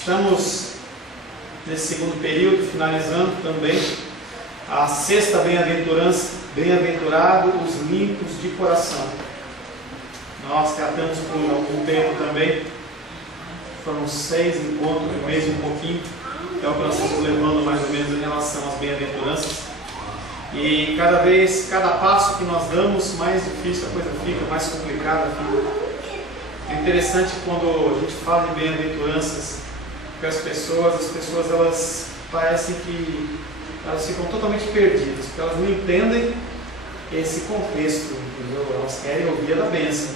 Estamos nesse segundo período, finalizando também a sexta bem-aventurança, bem-aventurado os limpos de coração. Nós tratamos por algum tempo também, foram 6 encontros, um mês e um pouquinho, é o que nós estamos levando mais ou menos em relação às bem-aventuranças. E cada passo que nós damos, mais difícil a coisa fica, mais complicada fica. É interessante quando a gente fala de bem-aventuranças, que as pessoas elas parecem que elas ficam totalmente perdidas, porque elas não entendem esse contexto, entendeu? Elas querem ouvir a da bênção.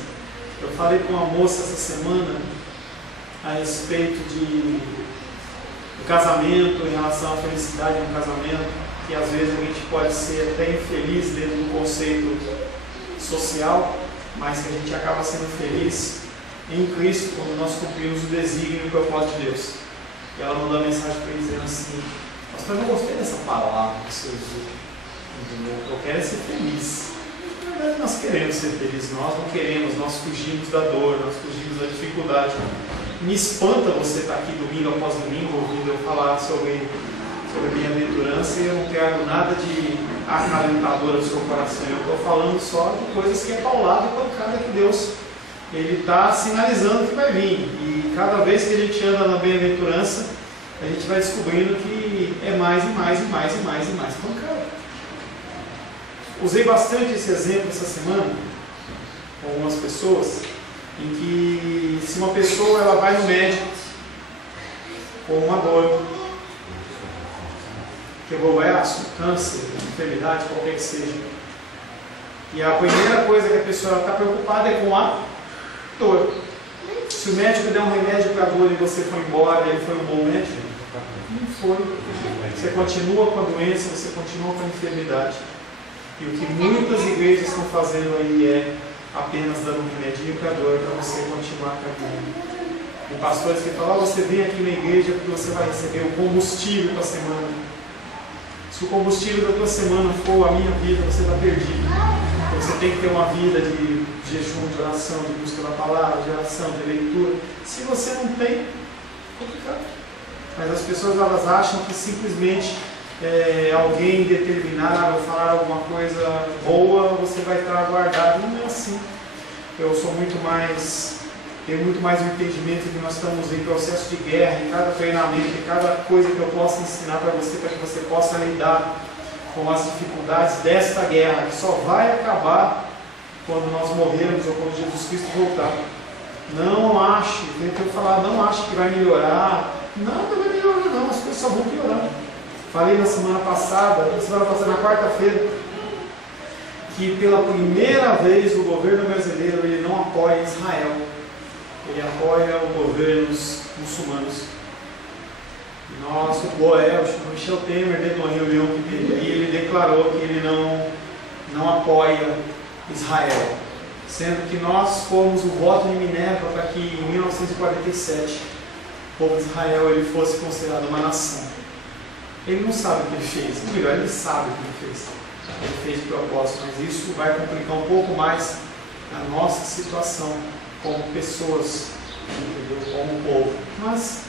Eu falei com uma moça essa semana a respeito do casamento, em relação à felicidade de um casamento, que às vezes a gente pode ser até infeliz dentro do conceito social, mas que a gente acaba sendo feliz em Cristo quando nós cumprimos o desígnio e o propósito de Deus. E ela mandou uma mensagem para ele dizendo assim: pastor, eu não gostei dessa palavra que você usou, entendeu? Eu quero é ser feliz. Na verdade, nós queremos ser felizes, nós não queremos, nós fugimos da dor, nós fugimos da dificuldade. Me espanta você estar aqui domingo após domingo ouvindo eu falar sobre bem-aventurança, e eu não quero nada de acalentador no seu coração. Eu estou falando só de coisas que é paulado e pancada que Deus Ele está sinalizando que vai vir. E cada vez que a gente anda na bem-aventurança, a gente vai descobrindo que é mais e mais e mais e mais e mais pancada. Usei bastante esse exemplo essa semana com algumas pessoas, em que se uma pessoa ela vai no médico com uma dor, quebrou o braço, câncer, enfermidade, qualquer que seja, e a primeira coisa que a pessoa está preocupada é com a dor. Se o médico der um remédio para a dor e você foi embora, ele foi um bom médico? Não foi. Você continua com a doença, você continua com a enfermidade. E o que muitas igrejas estão fazendo aí é apenas dando um remedinho para a dor para você continuar caminhando. Tem pastores que falam: você vem aqui na igreja porque você vai receber o combustível para a semana. Se o combustível da tua semana for a minha vida, você está perdido. Você tem que ter uma vida de jejum, de oração, de busca da palavra, de oração, de leitura. Se você não tem, é complicado. Mas as pessoas elas acham que simplesmente alguém determinar ou falar alguma coisa boa, você vai estar guardado. Não é assim. Eu tenho muito mais o entendimento de que nós estamos em processo de guerra, em cada treinamento, em cada coisa que eu possa ensinar para que você possa lidar com as dificuldades desta guerra, que só vai acabar quando nós morrermos ou quando Jesus Cristo voltar. Não ache, tentei falar, não ache que vai melhorar. Nada vai melhorar não, as coisas só vão piorar. Falei na semana passada, na quarta-feira, que pela primeira vez o governo brasileiro ele não apoia Israel, ele apoia os governos muçulmanos. O Michel Temer, dentro de uma reunião que teve aí, ele declarou que ele não apoia Israel, sendo que nós fomos o voto de Minerva para que em 1947 o povo de Israel ele fosse considerado uma nação. Ele não sabe o que ele fez, ou melhor, ele sabe o que ele fez. Ele fez de propósito, mas isso vai complicar um pouco mais a nossa situação como pessoas, entendeu? Como povo. Mas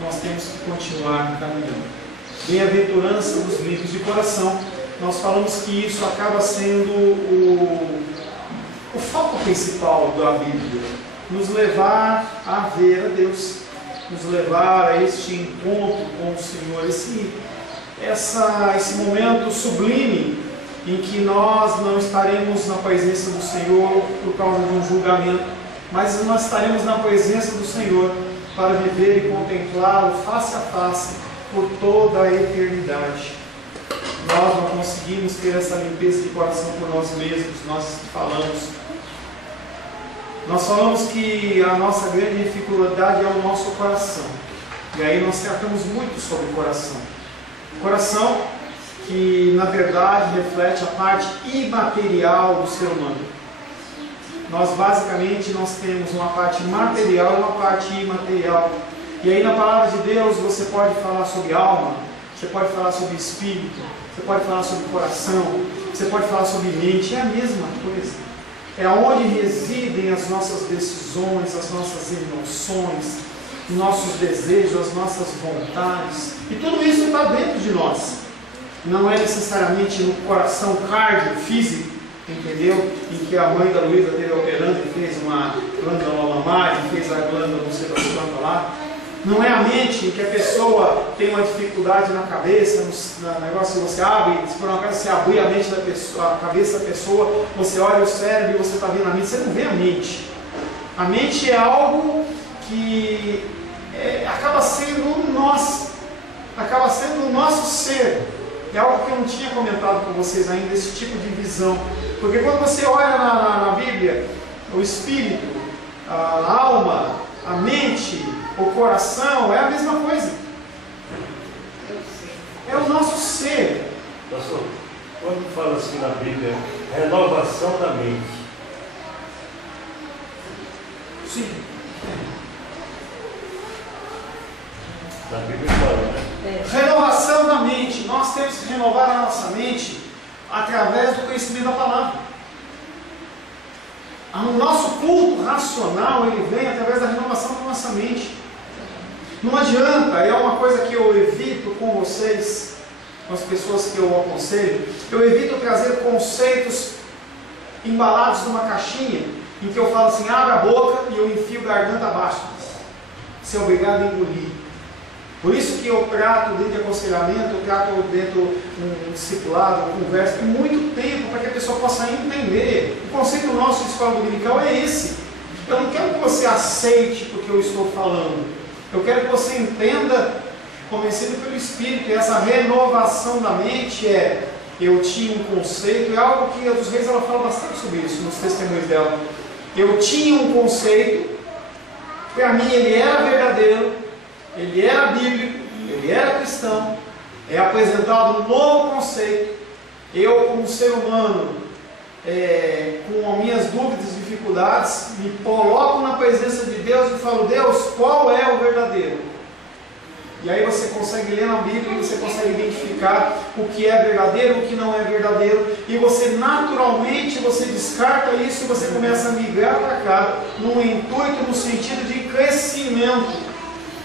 nós temos que continuar caminhando. Bem-aventurança dos limpos de coração. Nós falamos que isso acaba sendo o foco principal da Bíblia. Nos levar a ver a Deus. Nos levar a este encontro com o Senhor. Esse momento sublime em que nós não estaremos na presença do Senhor por causa de um julgamento, mas nós estaremos na presença do Senhor para viver e contemplá-lo face a face por toda a eternidade. Nós não conseguimos ter essa limpeza de coração por nós mesmos. Nós falamos que a nossa grande dificuldade é o nosso coração. E aí nós tratamos muito sobre o coração. Coração que na verdade reflete a parte imaterial do ser humano. Nós basicamente temos uma parte material e uma parte imaterial. E aí na palavra de Deus você pode falar sobre alma, você pode falar sobre espírito, você pode falar sobre coração, você pode falar sobre mente, é a mesma coisa. É onde residem as nossas decisões, as nossas emoções, os nossos desejos, as nossas vontades. E tudo isso está dentro de nós. Não é necessariamente no coração cardio, físico, entendeu? Em que a mãe da Luísa esteve operando e fez uma glândula mamária, e fez a glândula não sei das quantas lá. Não é a mente em que a pessoa tem uma dificuldade na cabeça, no negócio que você abre, se por uma casa você abrir a mente da pessoa, a cabeça da pessoa, você olha o cérebro e você está vendo a mente, você não vê a mente. A mente é algo que acaba sendo nós, acaba sendo o nosso ser. É algo que eu não tinha comentado com vocês ainda, esse tipo de visão. Porque quando você olha na Bíblia, o espírito, a alma, a mente, o coração, é a mesma coisa. É o nosso ser. Pastor, quando fala assim na Bíblia, renovação da mente. Sim. Na Bíblia fala, né? Renovação da mente. Nós temos que renovar a nossa mente através do conhecimento da palavra. O nosso culto racional, ele vem através da renovação da nossa mente. Não adianta, é uma coisa que eu evito com vocês, com as pessoas que eu aconselho, eu evito trazer conceitos embalados numa caixinha, em que eu falo assim, abre a boca e eu enfio a garganta abaixo. Você é obrigado a engolir. Por isso que eu trato dentro de aconselhamento, eu trato dentro um discipulado, uma conversa, em muito tempo, para que a pessoa possa entender. O conceito nosso de escola dominical é esse. Eu não quero que você aceite porque eu estou falando. Eu quero que você entenda, convencido pelo Espírito, e essa renovação da mente eu tinha um conceito, é algo que a dos Reis ela fala bastante sobre isso, nos testemunhos dela. Eu tinha um conceito, para mim ele era verdadeiro, ele era bíblico, ele era cristão, é apresentado um novo conceito. Eu, como ser humano, com as minhas dúvidas e dificuldades, me coloco na presença de Deus e falo, Deus, qual é o verdadeiro? E aí você consegue ler na Bíblia e você consegue identificar o que é verdadeiro, o que não é verdadeiro, e você naturalmente você descarta isso e você começa a migrar para cá, no intuito, no sentido de crescimento.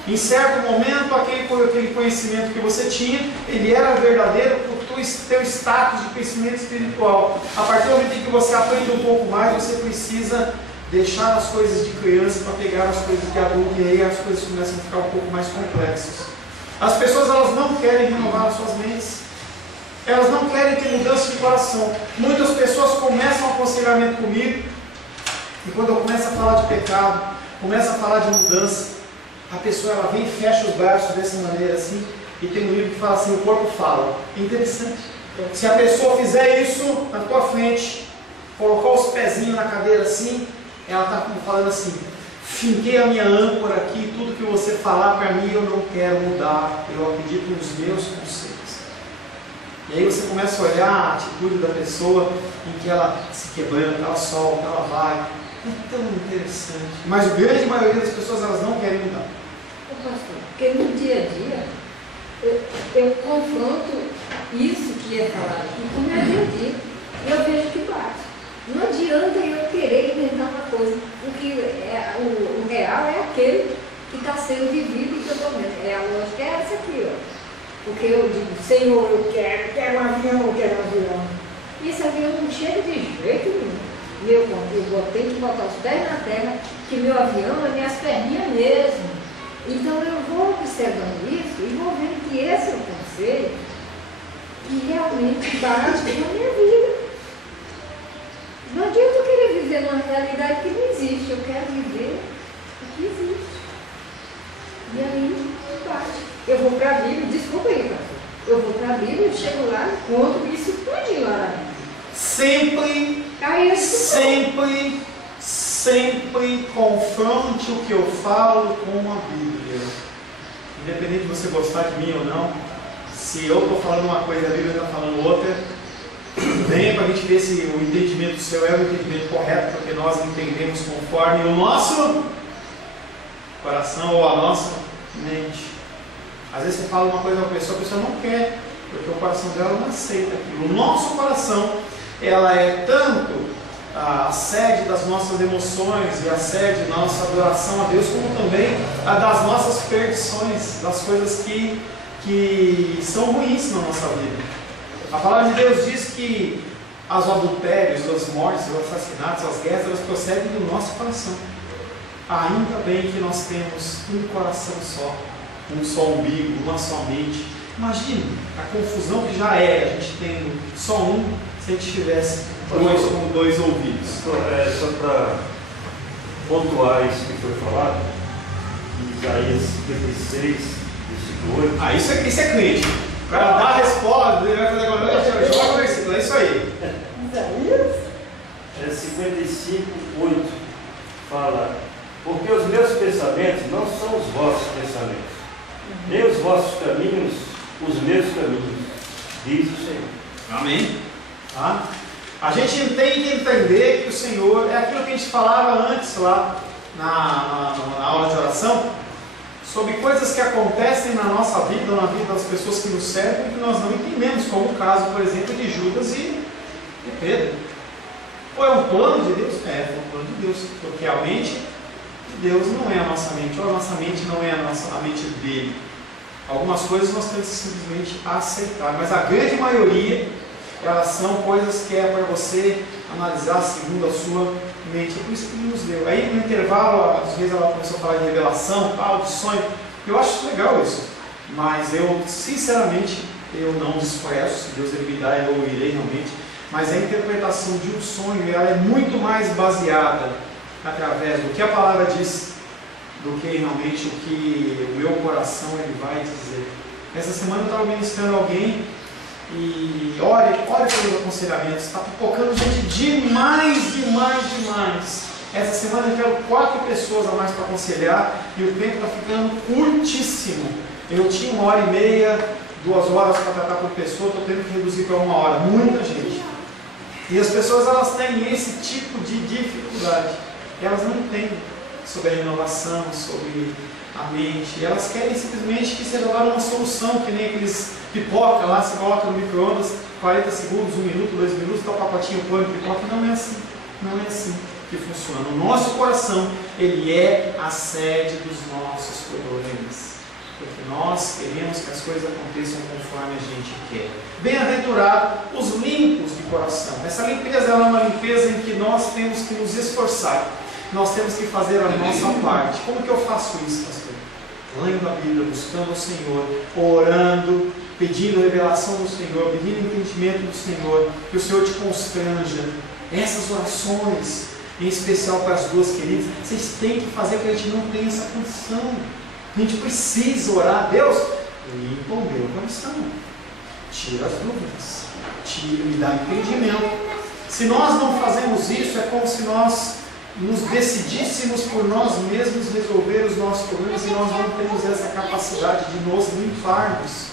Em certo momento, aquele conhecimento que você tinha, ele era verdadeiro por teu status de crescimento espiritual. A partir do momento em que você aprende um pouco mais, você precisa deixar as coisas de criança para pegar as coisas de adulto, e aí as coisas começam a ficar um pouco mais complexas. As pessoas elas não querem renovar as suas mentes, elas não querem ter mudança de coração. Muitas pessoas começam o aconselhamento comigo, e quando eu começo a falar de pecado, começo a falar de mudança, a pessoa ela vem e fecha os braços dessa maneira assim, e tem um livro que fala assim, o corpo fala. É interessante. Se a pessoa fizer isso na tua frente, colocar os pezinhos na cadeira assim, ela está falando assim, finquei a minha âncora aqui, tudo que você falar para mim eu não quero mudar, eu acredito nos meus conceitos. E aí você começa a olhar a atitude da pessoa em que ela se quebranta, ela solta, ela vai. É tão interessante. Mas a grande maioria das pessoas elas não querem mudar. Porque no dia a dia eu confronto isso que é falado aqui com o meu dia a dia e eu vejo que bate. Não adianta eu querer inventar uma coisa, porque o real é aquele que está sendo vivido e que eu estou vendo. A lógica é essa aqui, ó. Porque eu digo, Senhor, eu quero um avião, eu quero um avião. E esse avião não chega de jeito nenhum. Eu tenho que botar os pés na terra, que meu avião é minhas perninhas mesmo. Então eu vou observando isso e vou vendo que esse é o conselho que realmente bate com a minha vida. Não adianta eu querer viver numa realidade que não existe, eu quero viver o que existe. E aí bate. Eu vou para a Bíblia, desculpa aí, pastor. Eu vou para a Bíblia, eu chego lá e conto isso tudinho lá na Bíblia. Sempre confronte o que eu falo com a Bíblia. Independente de você gostar de mim ou não, se eu estou falando uma coisa e a Bíblia está falando outra, venha para a gente ver se o entendimento seu é o entendimento correto, porque nós entendemos conforme o nosso coração ou a nossa mente. Às vezes você fala uma coisa para a pessoa não quer, porque o coração dela não aceita aquilo. O nosso coração, ela é tanto a sede das nossas emoções e a sede da nossa adoração a Deus, como também a das nossas perdições, das coisas que são ruins na nossa vida. A palavra de Deus diz que os adultérios, as mortes, os assassinatos, as guerras, elas procedem do nosso coração. Ainda bem que nós temos um coração só, um só umbigo, uma só mente. Imagine a confusão que já é a gente tendo só um, se a gente tivesse dois ouvidos. Só para pontuar isso que foi falado, Isaías 56, versículo 8. Ah, isso é crente. O cara dá a resposta, ele vai fazer agora, joga o versículo, é isso aí. Isaías? 55, 8. Fala: porque os meus pensamentos não são os vossos pensamentos, nem os vossos caminhos, os meus caminhos, diz o Senhor. Amém? Tá? A gente tem que entender que o Senhor é aquilo que a gente falava antes lá na aula de oração, sobre coisas que acontecem na nossa vida, ou na vida das pessoas que nos servem, que nós não entendemos, como o caso, por exemplo, de Judas e Pedro. Ou é um plano de Deus? É um plano de Deus, porque realmente Deus não é a nossa mente, ou a nossa mente não é a mente dele. Algumas coisas nós temos que simplesmente aceitar, mas a grande maioria, elas são coisas que é para você analisar segundo a sua mente. É por isso que Ele nos deu. Aí no intervalo, às vezes ela começou a falar de revelação, de sonho. Eu acho legal isso, mas eu, sinceramente, eu não desprezo. Se Deus me dá, eu irei realmente. Mas a interpretação de um sonho, ela é muito mais baseada através do que a palavra diz, do que realmente o que o meu coração ele vai dizer. Essa semana eu estava ministrando alguém e ore pelos aconselhamentos, está pipocando gente demais. Essa semana eu quero 4 pessoas a mais para aconselhar e o tempo está ficando curtíssimo. Eu tinha 1h30, 2 horas para tratar por pessoa, estou tendo que reduzir para 1 hora, muita gente. E as pessoas elas têm esse tipo de dificuldade, elas não entendem sobre a renovação, sobre a mente, elas querem simplesmente que seja dada uma solução, que nem aqueles pipoca lá, se coloca no micro-ondas, 40 segundos, 1 minuto, 2 minutos, está o pacotinho pão de pipoca. Não é assim que funciona. O nosso coração, ele é a sede dos nossos problemas, porque nós queremos que as coisas aconteçam conforme a gente quer. Bem-aventurado os limpos de coração. Essa limpeza é uma limpeza em que nós temos que nos esforçar, nós temos que fazer a nossa parte. Como que eu faço isso, pastor? Lendo a Bíblia, buscando o Senhor, orando, pedindo revelação do Senhor, pedindo entendimento do Senhor, que o Senhor te constranja. Essas orações, em especial para as duas queridas, vocês têm que fazer, porque a gente não tem essa condição. A gente precisa orar. Deus, limpa o meu coração, tira as dúvidas, me dá entendimento. Se nós não fazemos isso, é como se nós nos decidíssemos por nós mesmos resolver os nossos problemas, e nós não temos essa capacidade de nos limparmos.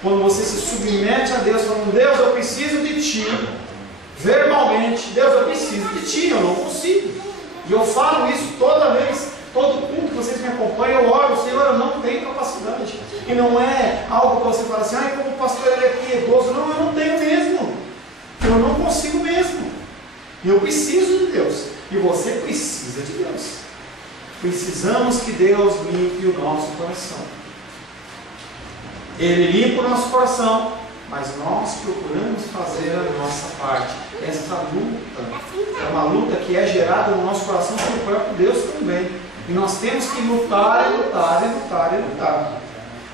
Quando você se submete a Deus, falando: Deus, eu preciso de Ti, verbalmente, Deus, eu preciso de Ti, eu não consigo. E eu falo isso toda vez, todo culto que vocês me acompanham, eu oro: Senhor, eu não tenho capacidade. E não é algo que você fala assim: como o pastor ele é piedoso. Não, eu não tenho mesmo. Eu não consigo mesmo. Eu preciso de Deus. E você precisa de Deus. Precisamos que Deus limpe o nosso coração. Ele limpa o nosso coração, mas nós procuramos fazer a nossa parte. Essa luta é uma luta que é gerada no nosso coração pelo próprio Deus também. E nós temos que lutar.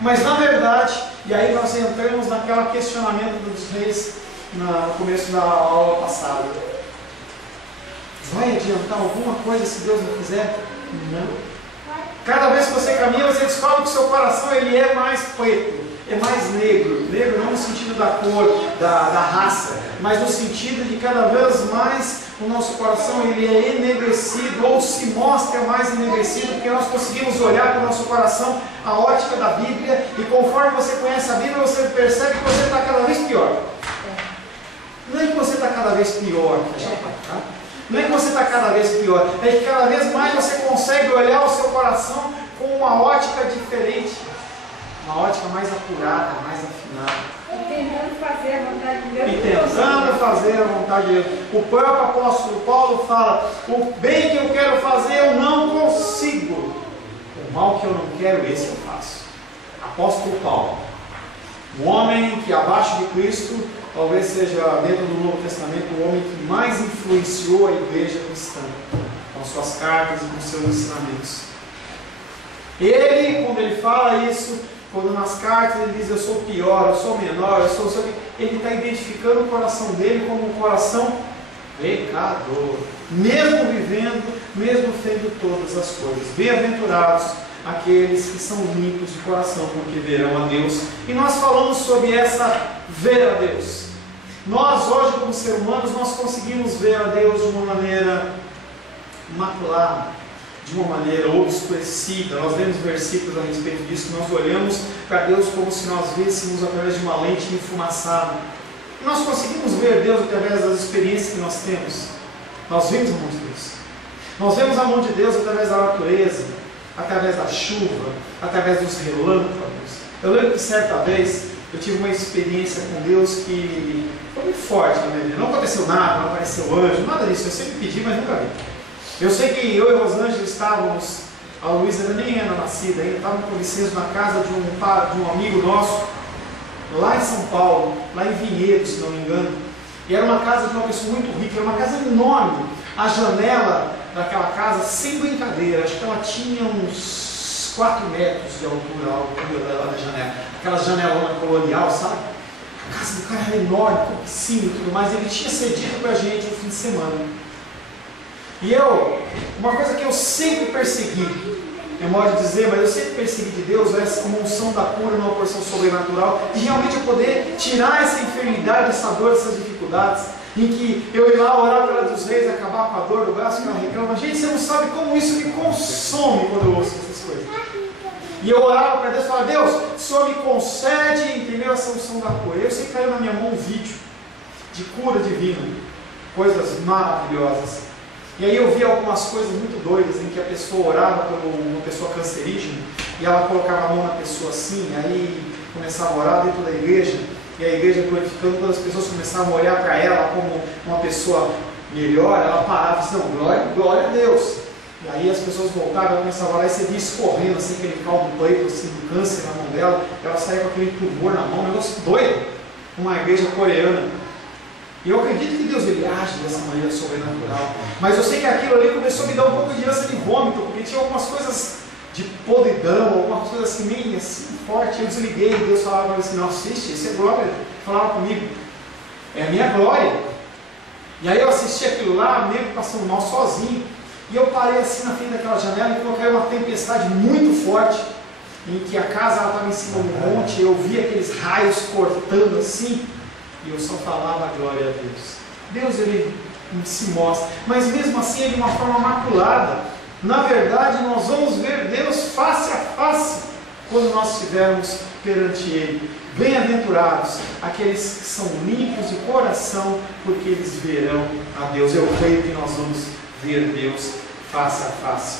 Mas na verdade, e aí nós entramos naquele questionamento dos reis no começo da aula passada. Vai adiantar alguma coisa se Deus não fizer? Não. Cada vez que você caminha, você descobre que o seu coração ele é mais preto, é mais negro. Negro não no sentido da cor, da raça, mas no sentido de cada vez mais o nosso coração ele é enegrecido, ou se mostra mais enegrecido, porque nós conseguimos olhar para o nosso coração a ótica da Bíblia, e conforme você conhece a Bíblia, você percebe que você está cada vez pior. Não é que você está cada vez pior, tá? Não é que você está cada vez pior, é que cada vez mais você consegue olhar o seu coração com uma ótica diferente. uma ótica mais apurada, mais afinada. E tentando fazer a vontade de Deus. E tentando fazer a vontade de Deus. O próprio apóstolo Paulo fala: o bem que eu quero fazer eu não consigo, o mal que eu não quero, esse eu faço. Apóstolo Paulo, um homem que abaixo de Cristo, talvez seja dentro do Novo Testamento, o homem que mais influenciou a igreja cristã, com suas cartas e com seus ensinamentos. Ele, quando ele fala isso, quando nas cartas ele diz: eu sou pior, eu sou menor, eu sou... ele está identificando o coração dele como um coração pecador, mesmo vivendo, mesmo tendo todas as coisas. Bem-aventurados aqueles que são limpos de coração, porque verão a Deus. E nós falamos sobre essa ver a Deus. Nós hoje, como seres humanos, nós conseguimos ver a Deus de uma maneira imaculada, de uma maneira obscurecida. Nós lemos versículos a respeito disso, nós olhamos para Deus como se nós víssemos através de uma lente enfumaçada. Nós conseguimos ver Deus através das experiências que nós temos. Nós vemos a mão de Deus. Nós vemos a mão de Deus através da natureza, através da chuva, através dos relâmpagos. Eu lembro que certa vez eu tive uma experiência com Deus que foi muito forte na minha vida. Não aconteceu nada, não apareceu anjo, nada disso. Eu sempre pedi, mas nunca vi. Eu sei que eu e Rosângela estávamos, a Luísa nem era nascida ainda, estávamos com licença na casa de um amigo nosso, lá em São Paulo, lá em Vinhedo, se não me engano. E era uma casa de uma pessoa muito rica, era uma casa enorme. A janela daquela casa, sem brincadeira, acho que ela tinha uns 4 metros de altura, a altura da janela. Aquela janelona colonial, sabe? A casa do cara era enorme, com piscina e tudo mais. Ele tinha cedido para a gente no fim de semana. E uma coisa que eu sempre persegui, é modo de dizer, mas eu sempre persegui de Deus, é essa unção da cura numa porção sobrenatural, de realmente eu poder tirar essa enfermidade, essa dor, essas dificuldades, em que eu ir lá orar pela dos reis, acabar com a dor do braço que ela reclama. Gente, você não sabe como isso me consome quando eu ouço essas coisas. E eu orava para Deus e falava: Deus, o Senhor me concede, entendeu, essa unção da cura. Eu sei que caiu na minha mão um vídeo de cura divina, coisas maravilhosas. E aí eu vi algumas coisas muito doidas, em que a pessoa orava por uma pessoa cancerígena, e ela colocava a mão na pessoa assim, aí começava a orar dentro da igreja, e a igreja glorificando, quando as pessoas começavam a olhar para ela como uma pessoa melhor, ela parava e disse: não, glória a Deus. E aí as pessoas voltavam, ela começava a orar, e você via escorrendo assim, aquele caldo pleito assim, do câncer na mão dela, e ela saía com aquele tumor na mão, um negócio doido, uma igreja coreana. E eu acredito que Deus ele age dessa maneira sobrenatural. Mas eu sei que aquilo ali começou a me dar um pouco de ânsia de vômito, porque tinha algumas coisas de podridão, algumas coisas assim, meio assim, forte. Eu desliguei, e Deus falava assim: não, assiste, isso é glória. Falava comigo: é a minha glória. E aí eu assisti aquilo lá, meio passando mal sozinho. E eu parei assim na frente daquela janela, e coloquei uma tempestade muito forte, em que a casa estava em cima do monte, eu via aqueles raios cortando assim. E eu só falava glória a Deus. Deus ele se mostra, mas mesmo assim é de uma forma maculada. Na verdade, nós vamos ver Deus face a face quando nós estivermos perante Ele. Bem-aventurados aqueles que são limpos de coração, porque eles verão a Deus. Eu creio que nós vamos ver Deus face a face.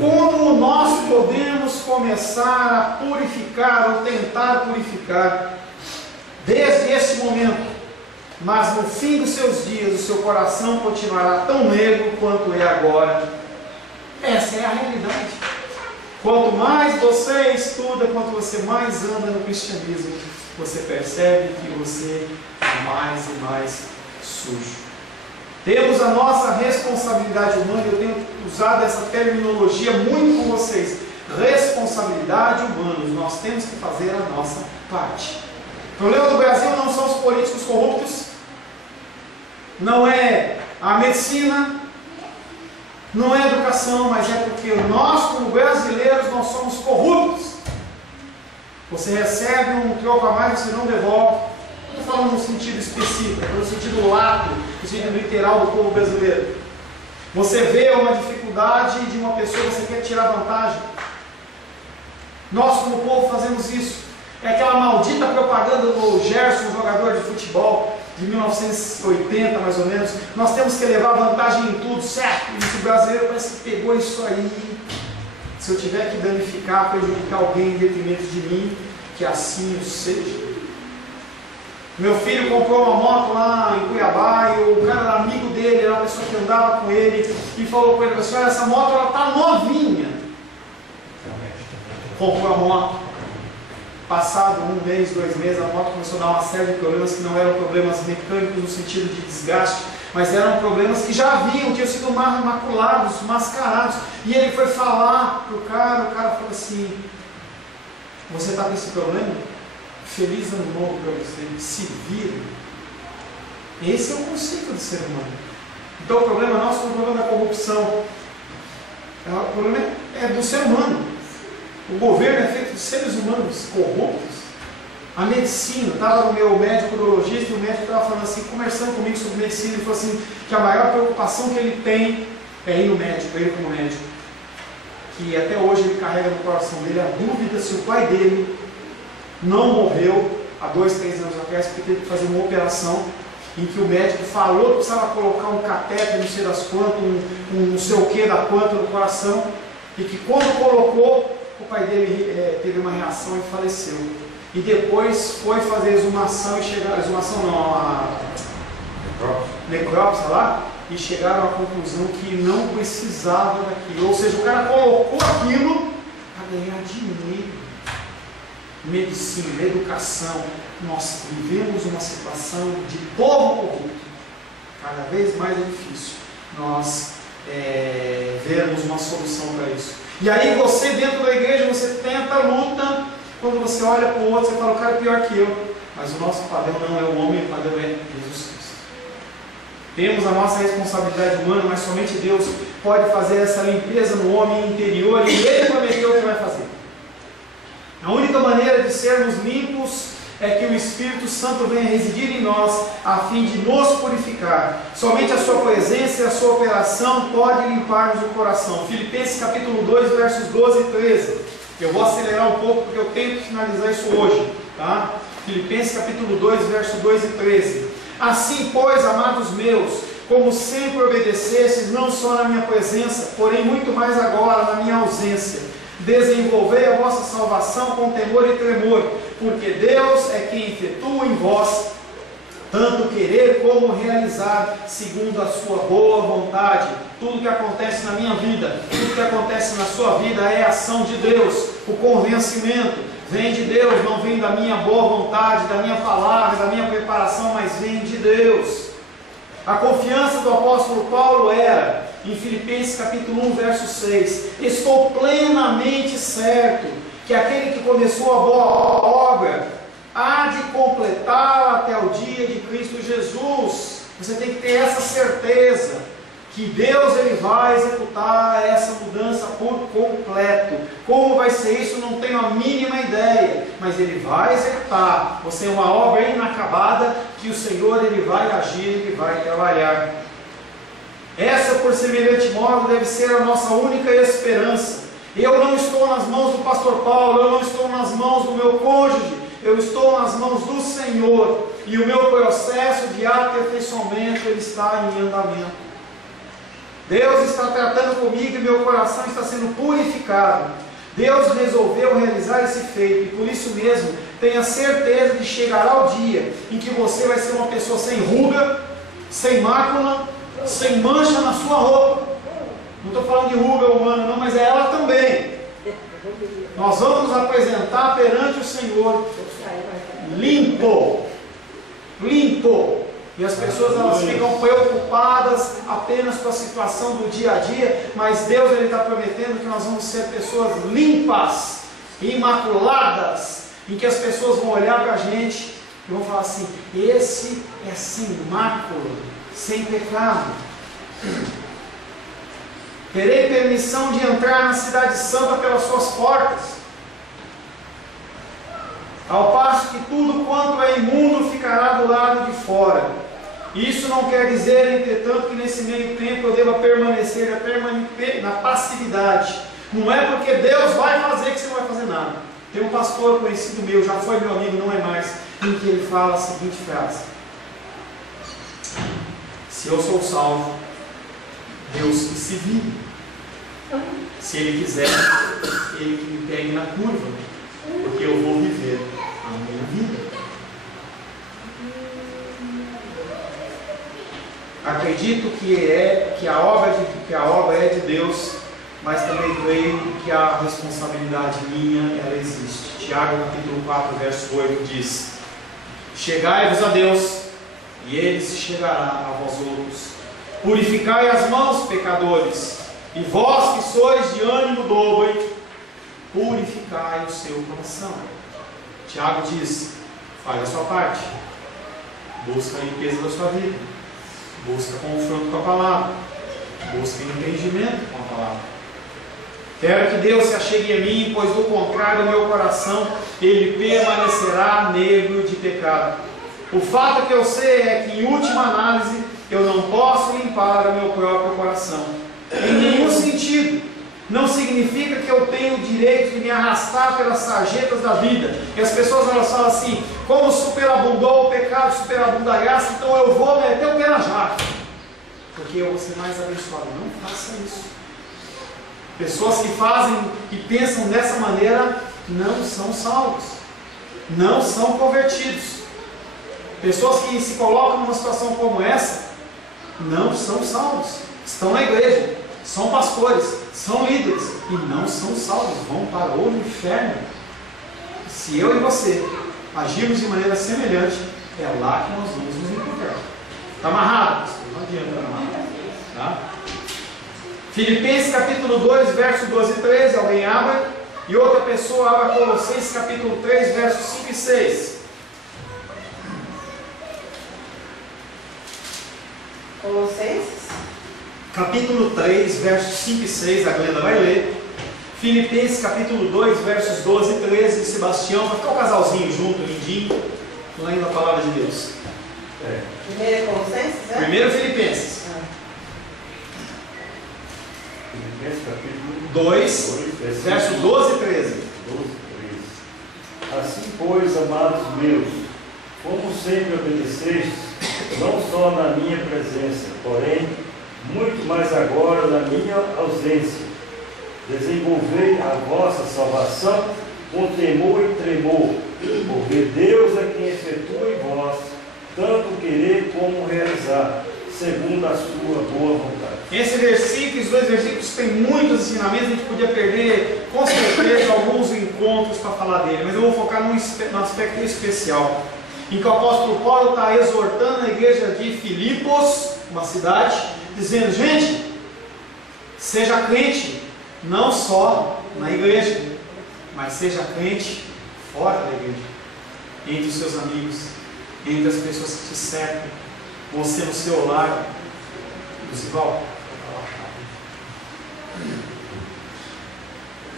Como nós podemos começar a purificar ou tentar purificar desde esse momento, mas no fim dos seus dias o seu coração continuará tão negro quanto é agora? Essa é a realidade. Quanto mais você estuda, quanto você mais anda no cristianismo, você percebe que você é mais e mais sujo. Temos a nossa responsabilidade humana, eu tenho usado essa terminologia muito com vocês. Responsabilidade humana, nós temos que fazer a nossa parte. O problema do Brasil não são os políticos corruptos, não é a medicina, não é a educação, mas é porque nós, como brasileiros, nós somos corruptos. Você recebe um troco a mais, você não devolve. Não estou falando no sentido específico, no sentido lato, no sentido literal do povo brasileiro. Você vê uma dificuldade de uma pessoa, você quer tirar vantagem. Nós, como povo, fazemos isso. É aquela maldita propaganda do Gerson, jogador de futebol, de 1980 mais ou menos. Nós temos que levar vantagem em tudo, certo? E o brasileiro parece que pegou isso aí. Se eu tiver que danificar, prejudicar alguém em detrimento de mim, que assim o seja. Meu filho comprou uma moto lá em Cuiabá e o cara era amigo dele, era uma pessoa que andava com ele e falou com ele, olha, essa moto ela está novinha. Comprou a moto. Passado 1 mês, 2 meses, a moto começou a dar uma série de problemas que não eram problemas mecânicos no sentido de desgaste, mas eram problemas que já haviam, tinham sido maculados, mascarados. E ele foi falar para o cara falou assim, você está com esse problema? Feliz ano novo para você, se vira. Esse é o conceito de ser humano. Então o problema nosso não é o problema da corrupção, o problema é do ser humano. O governo é feito de seres humanos corruptos. A medicina, estava no meu médico urologista e o médico estava falando assim, conversando comigo sobre medicina, ele falou assim, que a maior preocupação que ele tem é ir no médico, ele como médico. Que até hoje ele carrega no coração dele a dúvida se o pai dele não morreu há 2, 3 anos atrás, porque teve que fazer uma operação em que o médico falou que precisava colocar um catéter, não sei das quantas, um não sei o que da quanto no coração, e que quando colocou, o pai dele teve uma reação e faleceu. E depois foi fazer a exumação e chegaram, a necrópsia lá, e chegaram à conclusão que não precisava daquilo. Ou seja, o cara colocou aquilo para ganhar dinheiro. Medicina, educação, nós vivemos uma situação de povo corrupto. Cada vez mais é difícil nós vermos uma solução para isso. E aí você dentro da igreja, você tenta, luta, quando você olha para o outro, você fala, o cara é pior que eu. Mas o nosso padrão não é o homem, o padrão é Jesus Cristo. Temos a nossa responsabilidade humana, mas somente Deus pode fazer essa limpeza no homem interior, e Ele prometeu que vai fazer. A única maneira de sermos limpos é que o Espírito Santo venha residir em nós, a fim de nos purificar. Somente a sua presença e a sua operação pode limpar-nos o coração. Filipenses capítulo 2, versos 12 e 13. Eu vou acelerar um pouco porque eu tenho que finalizar isso hoje. Tá? Filipenses capítulo 2, versos 2 e 13. Assim, pois, amados meus, como sempre obedecestes, não só na minha presença, porém muito mais agora na minha ausência, desenvolvei a vossa salvação com temor e tremor, porque Deus é quem efetua em vós tanto querer como realizar, segundo a sua boa vontade. Tudo que acontece na minha vida, tudo que acontece na sua vida é ação de Deus. O convencimento vem de Deus, não vem da minha boa vontade, da minha palavra, da minha preparação, mas vem de Deus. A confiança do apóstolo Paulo era, em Filipenses capítulo 1, verso 6, estou plenamente certo que aquele que começou a boa obra há de completá-la até o dia de Cristo Jesus. Você tem que ter essa certeza que Deus ele vai executar essa mudança por completo. Como vai ser isso, não tenho a mínima ideia, mas Ele vai executar. Você é uma obra inacabada que o Senhor ele vai agir, Ele vai trabalhar. Essa, por semelhante modo, deve ser a nossa única esperança. Eu não estou nas mãos do pastor Paulo, eu não estou nas mãos do meu cônjuge, eu estou nas mãos do Senhor, e o meu processo de aperfeiçoamento ele está em andamento. Deus está tratando comigo e meu coração está sendo purificado. Deus resolveu realizar esse feito, e por isso mesmo, tenha certeza de chegará o dia em que você vai ser uma pessoa sem ruga, sem mácula, sem mancha na sua roupa. Não estou falando de ruga humana não, mas é ela também. Nós vamos nos apresentar perante o Senhor limpo, limpo. E as pessoas elas ficam preocupadas apenas com a situação do dia a dia, mas Deus ele está prometendo que nós vamos ser pessoas limpas, imaculadas, em que as pessoas vão olhar para a gente e vão falar assim: esse é sem mácula, sem pecado. Terei permissão de entrar na cidade santa pelas suas portas, ao passo que tudo quanto é imundo ficará do lado de fora. Isso não quer dizer, entretanto, que nesse meio tempo eu deva permanecer na passividade. Não é porque Deus vai fazer que você não vai fazer nada. Tem um pastor conhecido meu, já foi meu amigo, não é mais, em que ele fala a seguinte frase: se eu sou salvo, Deus que se vire. Se Ele quiser, Ele que me pegue na curva, porque eu vou viver a minha vida. Acredito que a obra é de Deus, mas também creio que a responsabilidade minha, ela existe. Tiago capítulo 4, verso 8 diz: chegai-vos a Deus, e Ele se chegará a vós outros. Purificai as mãos, pecadores, e vós que sois de ânimo dobre, purificai o seu coração. Tiago diz: faz a sua parte, busca a limpeza da sua vida, busca confronto com a palavra, busca entendimento com a palavra. Quero que Deus se achegue a mim, pois do contrário o meu coração ele permanecerá negro de pecado. O fato que eu sei é que em última análise eu não posso limpar o meu próprio coração, em nenhum sentido. Não significa que eu tenho o direito de me arrastar pelas sarjetas da vida. E as pessoas elas falam assim: como superabundou o pecado, superabunda a graça, então eu vou meter o pé na jaca, porque eu vou ser mais abençoado. Não faça isso. Pessoas que fazem e pensam dessa maneira não são salvos, não são convertidos. Pessoas que se colocam numa situação como essa não são salvos. Estão na igreja, são pastores, são líderes e não são salvos, vão para o inferno. Se eu e você agirmos de maneira semelhante, é lá que nós vamos nos encontrar. Está amarrado, pastor? Não adianta amarrar. Tá? Filipenses capítulo 2, verso 12 e 13, alguém abre, e outra pessoa abra Colossenses capítulo 3, versos 5 e 6. Colossenses? Capítulo 3, versos 5 e 6, a Glenda vai ler. Filipenses capítulo 2, versos 12 e 13, Sebastião, vai ficar o casalzinho junto, lindinho, lendo a palavra de Deus. Primeiro é Colossenses, é? Primeiro Filipenses. Filipenses capítulo 2, verso 12 e 13. Assim, pois, amados meus, como sempre obedecestes, não só na minha presença, porém, muito mais agora na minha ausência, desenvolvei a vossa salvação com temor e tremor, porque Deus é quem efetua em vós, tanto querer como realizar, segundo a sua boa vontade. Esse versículo, os dois versículos, tem muitos ensinamentos, a gente podia perder com certeza alguns encontros para falar dele, mas eu vou focar num aspecto especial, em que o apóstolo Paulo está exortando a igreja de Filipos, uma cidade, dizendo: gente, seja crente não só na igreja, mas seja crente fora da igreja, entre os seus amigos, entre as pessoas que te cercam, você no seu lar. Igual.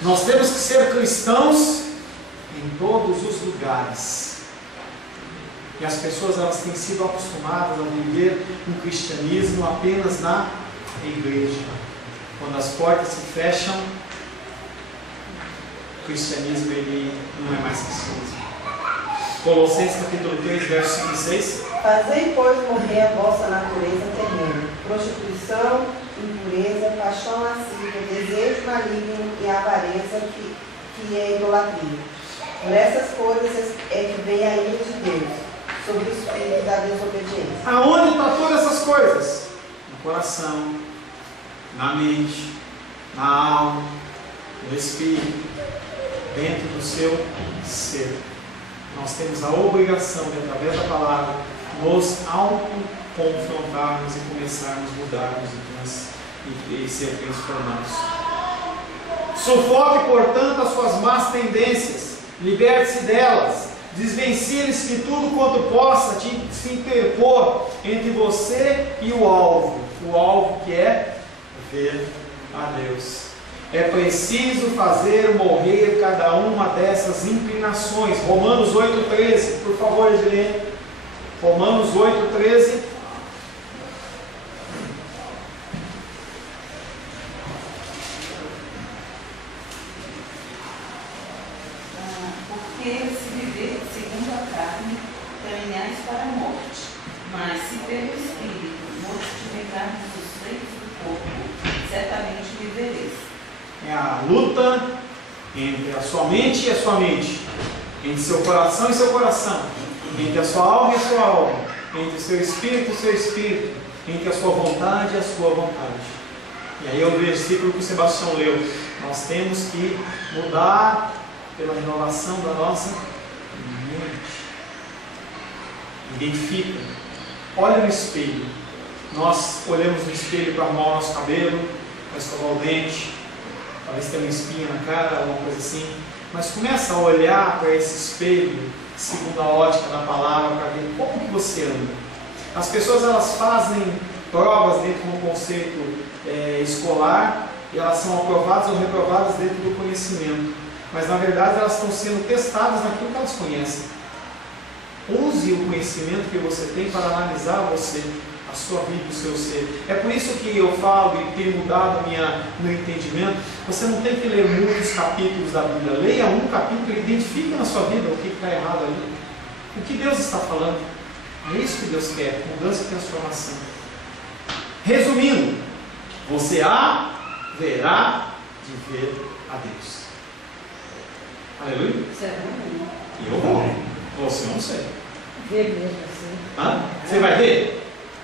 Nós temos que ser cristãos em todos os lugares. E as pessoas elas têm sido acostumadas a viver um cristianismo apenas na igreja. Quando as portas se fecham, o cristianismo ele não é mais cristianismo. Colossenses capítulo 3, versos 5 e 6. Fazei, pois, morrer a vossa natureza terrena, prostituição, impureza, paixão lasciva, desejo maligno e avareza, que é idolatria. Por essas coisas é que vem a ira de Deus sobre o espírito da desobediência. Aonde estão todas essas coisas? No coração, na mente, na alma, no espírito, dentro do seu ser. Nós temos a obrigação de, através da palavra, nos auto-confrontarmos e começarmos a mudarmos e ser transformados. Sufoque, portanto, as suas más tendências, liberte-se delas, desvencilhe-se de tudo quanto possa se interpor entre você e o alvo que é ver a Deus. É preciso fazer morrer cada uma dessas inclinações. Romanos 8,13, por favor, Edilene. Romanos 8,13. Porque se viver segundo a carne, caminhais para a morte, mas se pelo Espírito mortificarmos os feitos do corpo, certamente vivereis. É a luta entre a sua mente e a sua mente, entre seu coração e seu coração, entre a sua alma e a sua alma, entre o seu espírito e o seu espírito, entre a sua vontade e a sua vontade. E aí é o versículo que o Sebastião leu. Nós temos que mudar pela renovação da nossa mente. Identifica. Olha no espelho. Nós olhamos no espelho para arrumar o nosso cabelo, para escovar o dente, talvez tenha uma espinha na cara, alguma coisa assim. Mas começa a olhar para esse espelho segundo a ótica da palavra, para ver como que você anda. As pessoas, elas fazem provas dentro de um conceito escolar, e elas são aprovadas ou reprovadas dentro do conhecimento, mas na verdade elas estão sendo testadas naquilo que elas conhecem. Use o conhecimento que você tem para analisar você, a sua vida, o seu ser. É por isso que eu falo e tenho mudado meu entendimento. Você não tem que ler muitos capítulos da Bíblia. Leia um capítulo e identifique na sua vida o que está errado ali, o que Deus está falando. É isso que Deus quer, mudança e transformação. Resumindo, você haverá de ver a Deus. Aleluia? Eu vou. Você não sei. Ver mesmo assim. Hã? Você vai ver?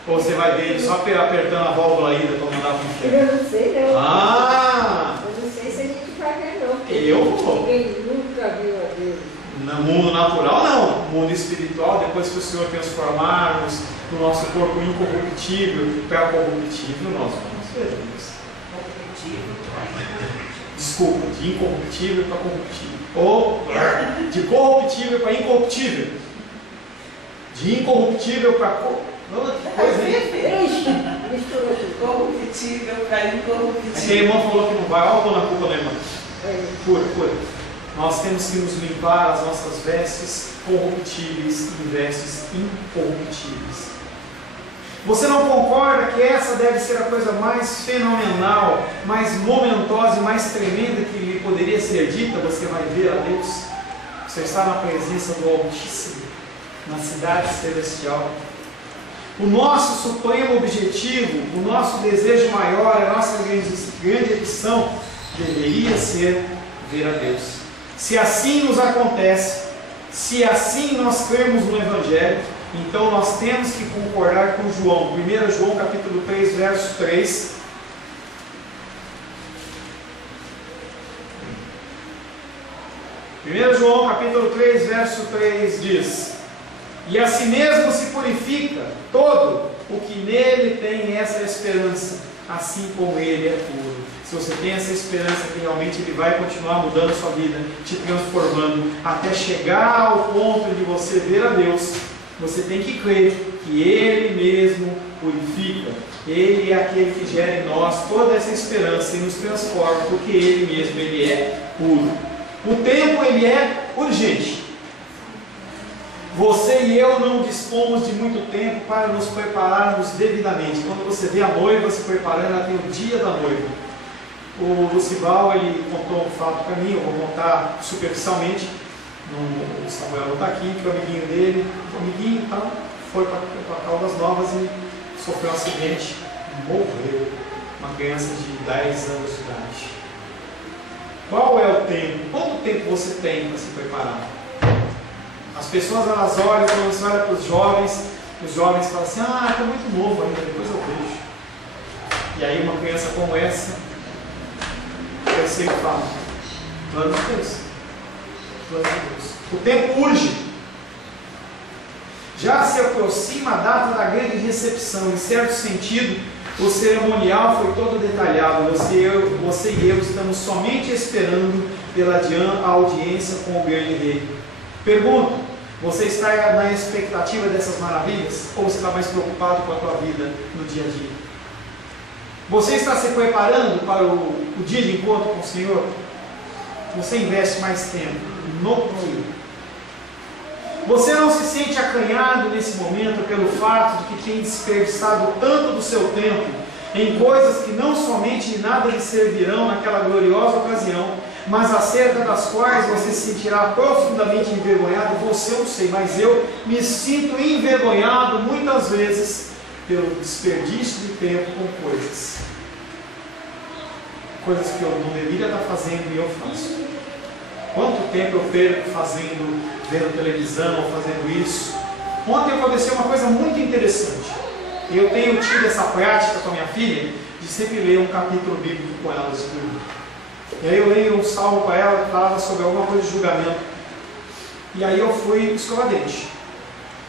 Ou você vai ver só apertando a válvula ainda para mandar para o inferno? Eu não sei, não. Ah! Eu não sei se a gente vai ver, não. Eu vou. Ninguém nunca viu a Deus. No mundo natural, não. No mundo espiritual, depois que o Senhor transformarmos no nosso corpo incorruptível para corruptível, nós vamos ver Deus. Desculpa, de incorruptível para corruptível. Ou de corruptível para incorruptível. De incorruptível para Misturou tudo. Corruptível para incorruptível. Aquele irmão falou que não vai, olha a culpa do irmão. Cura. Nós temos que nos limpar as nossas vestes corruptíveis e vestes incorruptíveis. Você não concorda que essa deve ser a coisa mais fenomenal, mais momentosa e mais tremenda que lhe poderia ser dita? Você vai ver a Deus. Você está na presença do Altíssimo, na cidade celestial. O nosso supremo objetivo, o nosso desejo maior, a nossa grande ambição deveria ser ver a Deus. Se assim nos acontece, se assim nós cremos no Evangelho, então nós temos que concordar com João. 1 João capítulo 3, verso 3. João capítulo 3, verso 3 diz: e a si mesmo se purifica todo o que nele tem essa esperança, assim como ele é puro. Se você tem essa esperança que realmente ele vai continuar mudando a sua vida, te transformando, até chegar ao ponto de você ver a Deus, você tem que crer que ele mesmo purifica. Ele é aquele que gera em nós toda essa esperança e nos transforma, porque ele mesmo, ele é puro. O tempo, ele é urgente. Você e eu não dispomos de muito tempo para nos prepararmos devidamente. Quando você vê a noiva se preparando, ela tem o dia da noiva. O Lucival, ele contou um fato para mim, eu vou contar superficialmente. O Samuel não está aqui, que o amiguinho dele, foi para Caldas Novas e sofreu um acidente, morreu. Uma criança de 10 anos de idade. Qual é o tempo? Quanto tempo você tem para se preparar? As pessoas, elas olham, quando você olha para os jovens falam assim: está muito novo ainda, depois eu vejo. E aí uma criança como essa, eu sempre falo: plano de Deus. Plano de Deus. O tempo urge. Já se aproxima a data da grande recepção. Em certo sentido, o cerimonial foi todo detalhado. Você e eu estamos somente esperando pela audiência com o grande rei. Pergunto: você está na expectativa dessas maravilhas? Ou você está mais preocupado com a tua vida no dia a dia? Você está se preparando para o dia de encontro com o Senhor? Você investe mais tempo no que? Você não se sente acanhado nesse momento pelo fato de que tem desperdiçado tanto do seu tempo em coisas que não somente nada lhe servirão naquela gloriosa ocasião, mas acerca das quais você se sentirá profundamente envergonhado? Você, eu não sei, mas eu me sinto envergonhado muitas vezes pelo desperdício de tempo com coisas. coisas que eu não deveria estar fazendo e eu faço. Quanto tempo eu perco vendo televisão, fazendo isso? Ontem aconteceu uma coisa muito interessante. Eu tenho tido essa prática com a minha filha de sempre ler um capítulo bíblico com ela de dormir. E aí eu leio um salmo para ela que falava sobre alguma coisa de julgamento. E aí eu fui escovar dente.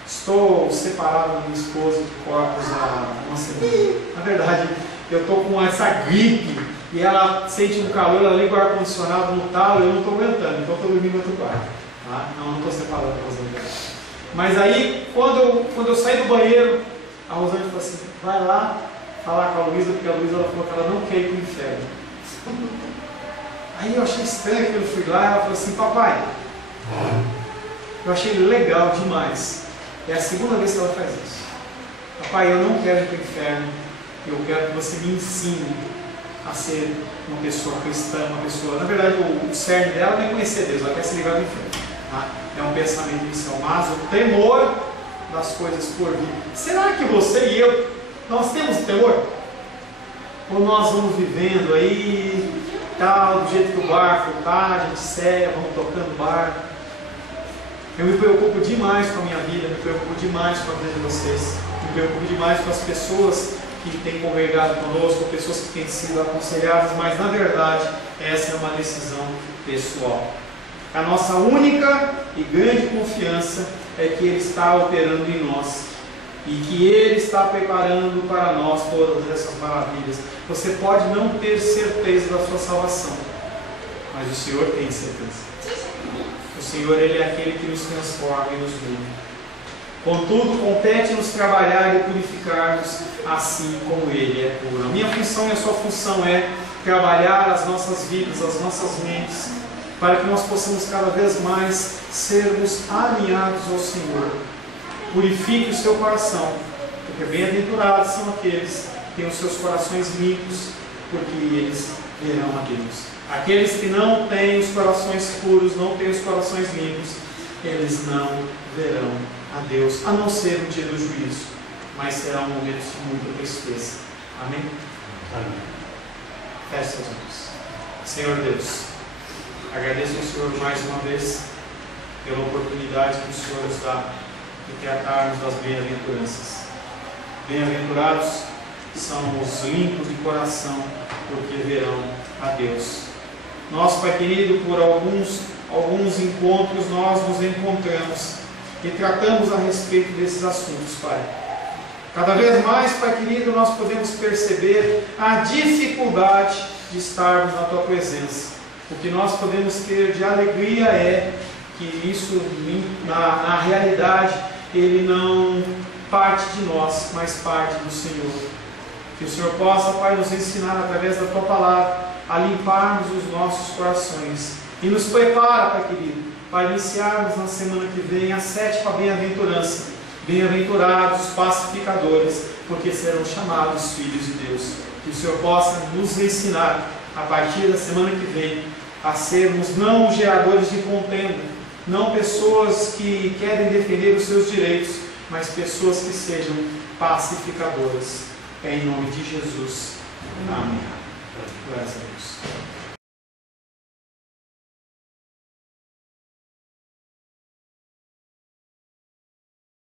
Estou separado da minha esposa de corpos há uma semana. Na verdade, eu estou com essa gripe e ela sente um calor, ela liga o ar-condicionado no talo e eu não estou aguentando, então estou dormindo no outro quarto. Tá? Não estou separado da Rosângela. Mas aí, quando eu saí do banheiro, a Rosângela falou assim: vai lá falar com a Luísa, porque a Luísa falou que ela não quer ir para o inferno. Aí eu achei estranho que eu fui lá, ela falou assim: papai, eu achei legal demais. É a segunda vez que ela faz isso. Papai, eu não quero ir para o inferno, eu quero que você me ensine a ser uma pessoa cristã, uma pessoa... Na verdade, o cerne dela não é conhecer Deus, ela quer se livrar do inferno. Tá? É um pensamento inicial, mas o temor das coisas por vir. Será que você e eu, nós temos temor? Ou nós vamos vivendo aí, tal, do jeito que o barco está, a gente segue, vamos tocando o barco? Eu me preocupo demais com a minha vida, me preocupo demais com a vida de vocês, me preocupo demais com as pessoas que têm congregado conosco, pessoas que têm sido aconselhadas, mas na verdade essa é uma decisão pessoal. A nossa única e grande confiança é que Ele está operando em nós e que Ele está preparando para nós todas essas maravilhas. Você pode não ter certeza da sua salvação, mas o Senhor tem certeza. O Senhor, Ele é aquele que nos transforma e nos muda. Contudo, compete-nos trabalhar e purificar-nos assim como Ele é puro. A minha função e a sua função é trabalhar as nossas vidas, as nossas mentes, para que nós possamos cada vez mais sermos alinhados ao Senhor. Purifique o seu coração, porque bem-aventurados são aqueles que têm os seus corações limpos, porque eles verão a Deus. Aqueles que não têm os corações puros, não têm os corações limpos, eles não verão a Deus, a não ser no dia do juízo, mas será um momento de muita tristeza. Amém? Amém. Feche seus olhos. Senhor Deus, agradeço ao Senhor mais uma vez pela oportunidade que o Senhor nos dá de tratarmos das bem-aventuranças. Bem-aventurados são os limpos de coração, porque verão a Deus. Nós, Pai querido, por alguns encontros nós nos encontramos e tratamos a respeito desses assuntos, Pai. Cada vez mais, Pai querido, nós podemos perceber a dificuldade de estarmos na Tua presença. O que nós podemos ter de alegria é que isso, na realidade, ele não parte de nós, mas parte do Senhor. Que o Senhor possa, Pai, nos ensinar através da Tua palavra a limparmos os nossos corações e nos prepara, Pai querido, para iniciarmos na semana que vem a 7ª bem-aventurança. Bem-aventurados os pacificadores, porque serão chamados filhos de Deus. Que o Senhor possa nos ensinar, a partir da semana que vem, a sermos não geradores de contenda, não pessoas que querem defender os seus direitos, mas pessoas que sejam pacificadoras. É em nome de Jesus. Amém. Graças a Deus.